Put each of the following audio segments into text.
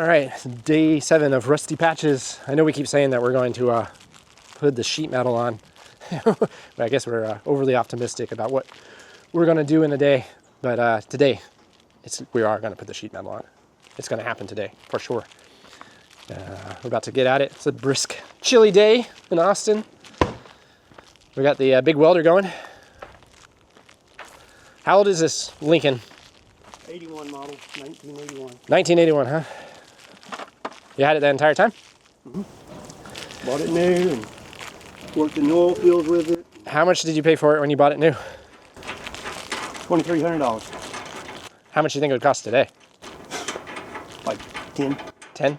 right, day 7 of rusty patches. I know we keep saying that we're going to put the sheet metal on, but I guess we're overly optimistic about what we're going to do in a day. But today, we are going to put the sheet metal on. It's going to happen today, for sure. We're about to get at it. It's a brisk, chilly day in Austin. We got the big welder going. How old is this Lincoln? 81 model, 1981. 1981, huh? You had it the entire time? Mm-hmm. Bought it new and worked in the oil fields with it. How much did you pay for it when you bought it new? $2,300. How much do you think it would cost today? Like 10. 10?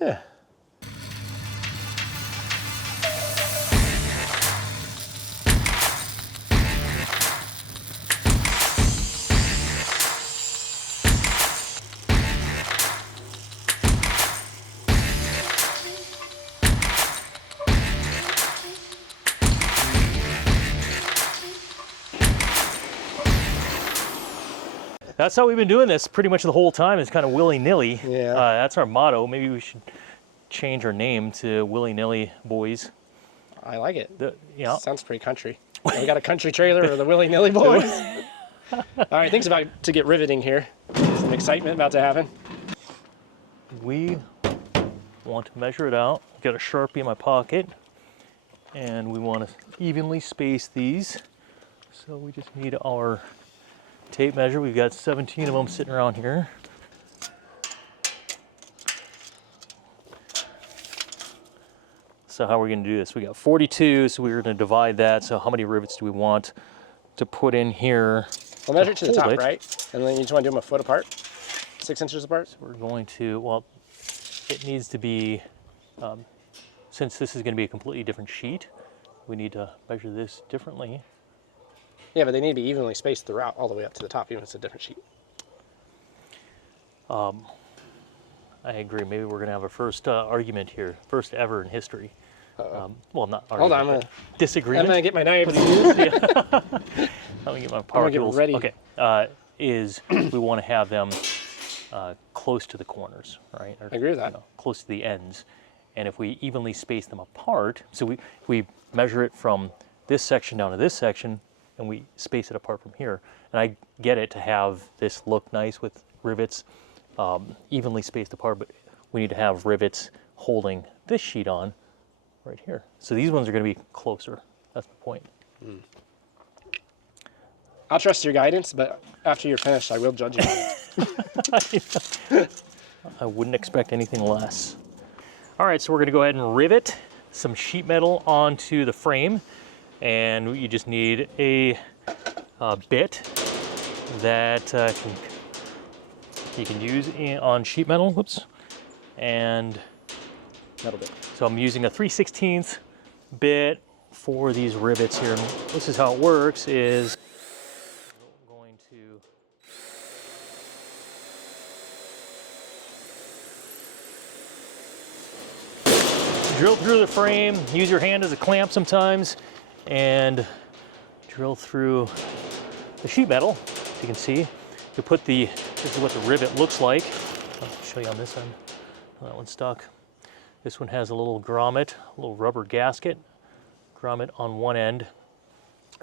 Yeah. That's how we've been doing this pretty much the whole time. It's kind of willy-nilly. Yeah. That's our motto. Maybe we should change our name to Willy-Nilly Boys. I like it. Yeah. Sounds pretty country. We got a country trailer or the Willy-Nilly Boys. All right, things about to get riveting here. Some excitement about to happen. We want to measure it out. I've got a Sharpie in my pocket, and we want to evenly space these. So we just need our tape measure. We've got 17 of them sitting around here. So how are we going to do this? We got 42, so we're going to divide that. So how many rivets do we want to put in here? We'll measure it to the top, right? And then you just want to do them a foot apart? 6 inches apart? So we're going to, well, it needs to be, since this is going to be a completely different sheet, we need to measure this differently. Yeah, but they need to be evenly spaced throughout, all the way up to the top, even if it's a different sheet. I agree. Maybe we're going to have a first argument here, first ever in history. Well, not argument, Hold on, disagreement. I'm going to get my knife. Let me get my power tools. Ready. Okay, we want to have them close to the corners, right? Or, I agree with that. Close to the ends. And if we evenly space them apart, so we measure it from this section down to this section, and we space it apart from here. And I get it to have this look nice with rivets evenly spaced apart, but we need to have rivets holding this sheet on right here. So these ones are going to be closer. That's the point. Mm. I'll trust your guidance, but after you're finished, I will judge you. I wouldn't expect anything less. All right, so we're going to go ahead and rivet some sheet metal onto the frame. And you just need a bit that you can use on sheet metal. Whoops. And metal bit. So I'm using a 3/16 bit for these rivets here. And this is how it works. Is I'm going to drill through the frame. Use your hand as a clamp sometimes. And drill through the sheet metal. As you can see, you put this is what the rivet looks like. I'll show you on this end. That one's stuck. This one has a little grommet, a little rubber gasket, grommet on one end.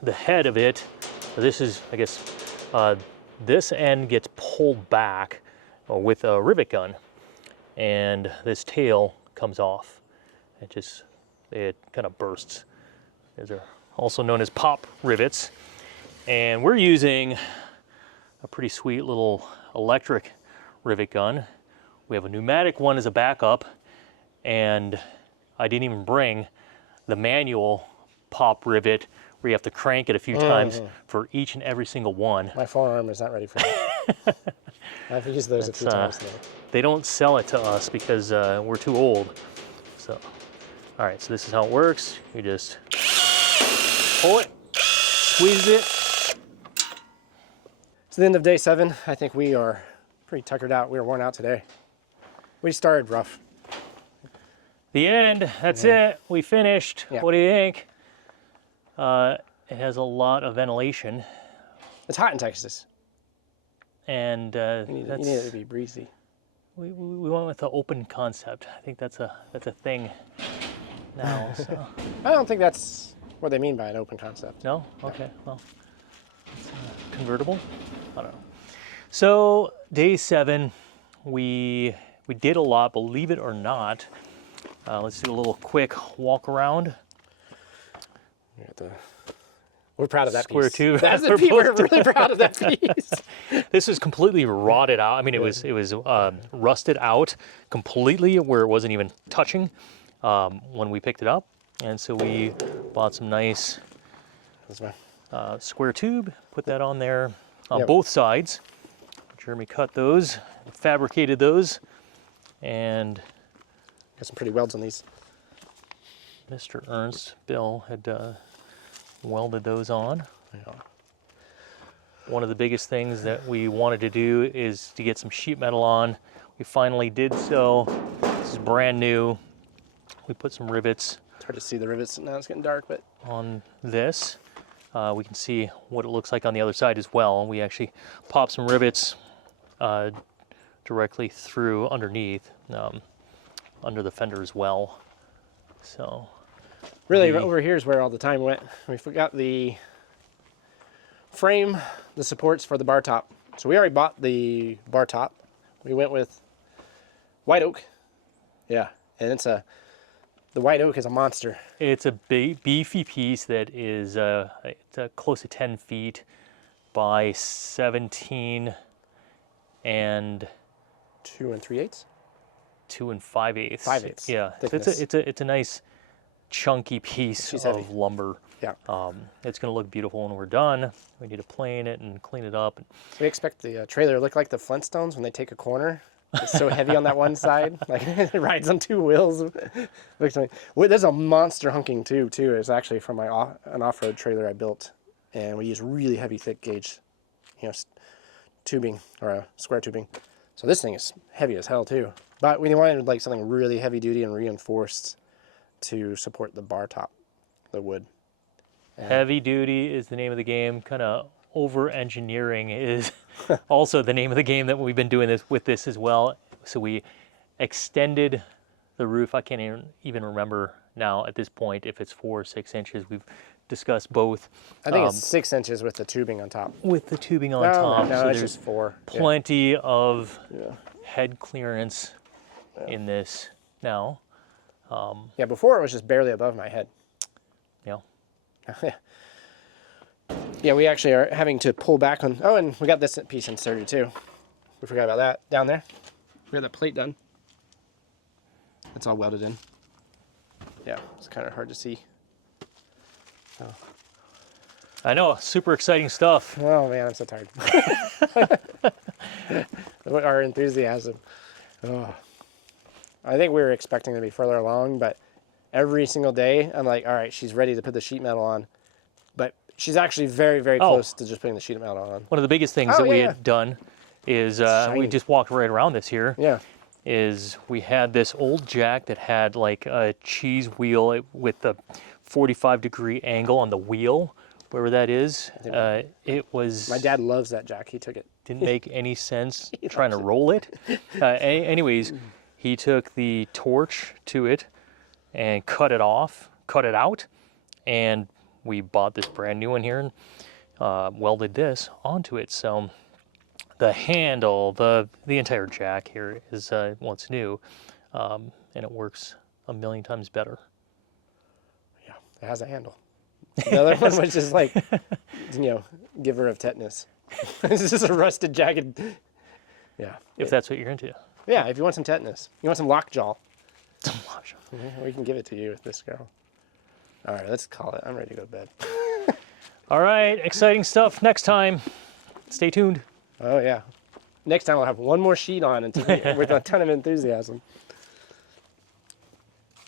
The head of it, this is, I guess, this end gets pulled back with a rivet gun, and this tail comes off. It kind of bursts. These are also known as pop rivets. And we're using a pretty sweet little electric rivet gun. We have a pneumatic one as a backup, and I didn't even bring the manual pop rivet where you have to crank it a few times for each and every single one. My forearm is not ready for that. I've used those a few times today. They don't sell it to us because we're too old. So, all right, so this is how it works. You just pull it, squeeze it. It's the end of day 7. I think we are pretty tuckered out. We were worn out today. We started rough. The end, that's it. We finished. Yeah. What do you think? It has a lot of ventilation. It's hot in Texas. And you need it to be breezy. we went with the open concept. I think that's a thing now. So. I don't think that's what they mean by an open concept. No? Okay. Well, it's convertible. I don't know. So day 7, we did a lot, believe it or not. Let's do a little quick walk around. We're proud of that Square piece. tube. That's the piece. We're really proud of that piece. This is completely rotted out. I mean, it was rusted out completely where it wasn't even touching when we picked it up. And so we bought some nice square tube, put that on there on both sides. Jeremy cut those, fabricated those, and got some pretty welds on these. Mr. Ernst, Bill, had welded those on. Yeah. One of the biggest things that we wanted to do is to get some sheet metal on. We finally did so. This is brand new. We put some rivets. It's hard to see the rivets now, it's getting dark, but on this. We can see what it looks like on the other side as well. We actually popped some rivets directly through underneath, under the fender as well. So really over here is where all the time went. We forgot the frame, the supports for the bar top. So we already bought the bar top. We went with white oak. Yeah, and the white oak is a monster. it's a big beefy piece that is it's close to 10 feet by 17 and 2 3/8. 2 5/8. 5/8. Yeah, so Thickness. it's a nice chunky piece She's of heavy. lumber. Yeah. It's going to look beautiful when we're done. We need to plane it and clean it up. We expect the trailer to look like the Flintstones when they take a corner. It's so heavy on that one side, like it rides on 2 wheels. Looks like, there's a monster hunking tube too. It's actually from an off-road trailer I built, and we use really heavy, thick gauge, tubing or square tubing. So this thing is heavy as hell too. But we wanted like something really heavy duty and reinforced to support the bar top, the wood. Heavy duty is the name of the game. Kind of over engineering is also the name of the game that we've been doing with this as well. So we extended the roof. I can't even remember now at this point if it's 4 or 6 inches. We've discussed both. I think it's 6 inches with the tubing on top. With the tubing on No, top. no, So it's there's just 4. plenty of Yeah. head clearance in this now. Yeah, before it was just barely above my head. Yeah. Yeah, we actually are having to pull back on. Oh, and we got this piece inserted too. We forgot about that down there. We got that plate done. It's all welded in. Yeah, it's kind of hard to see. Oh, I know, super exciting stuff. oh man, I'm so tired. Our enthusiasm. Oh. I think we were expecting to be further along, but every single day I'm like, all right, she's ready to put the sheet metal on. But she's actually very, very close to just putting the sheet metal on. One of the biggest things that we had done is we Shiny. just walked right around this here. Yeah. Is we had this old jack that had like a cheese wheel with the 45-degree angle on the wheel, wherever that is. It was... My dad loves that jack. He took it. Didn't make any sense trying to roll it. Anyways, he took the torch to it and cut it out, and we bought this brand new one here and welded this onto it. So the handle, the entire jack here is what's new, and it works a million times better. Yeah, it has a handle. The other one was just like, giver of tetanus. It's just a rusted, jagged. Yeah. If that's what you're into. Yeah, if you want some tetanus, you want some lockjaw, Some logic. we can give it to you with this girl. All right, let's call it. I'm ready to go to bed. All right, exciting stuff next time. Stay tuned. Oh yeah. Next time I'll have one more sheet on with a ton of enthusiasm.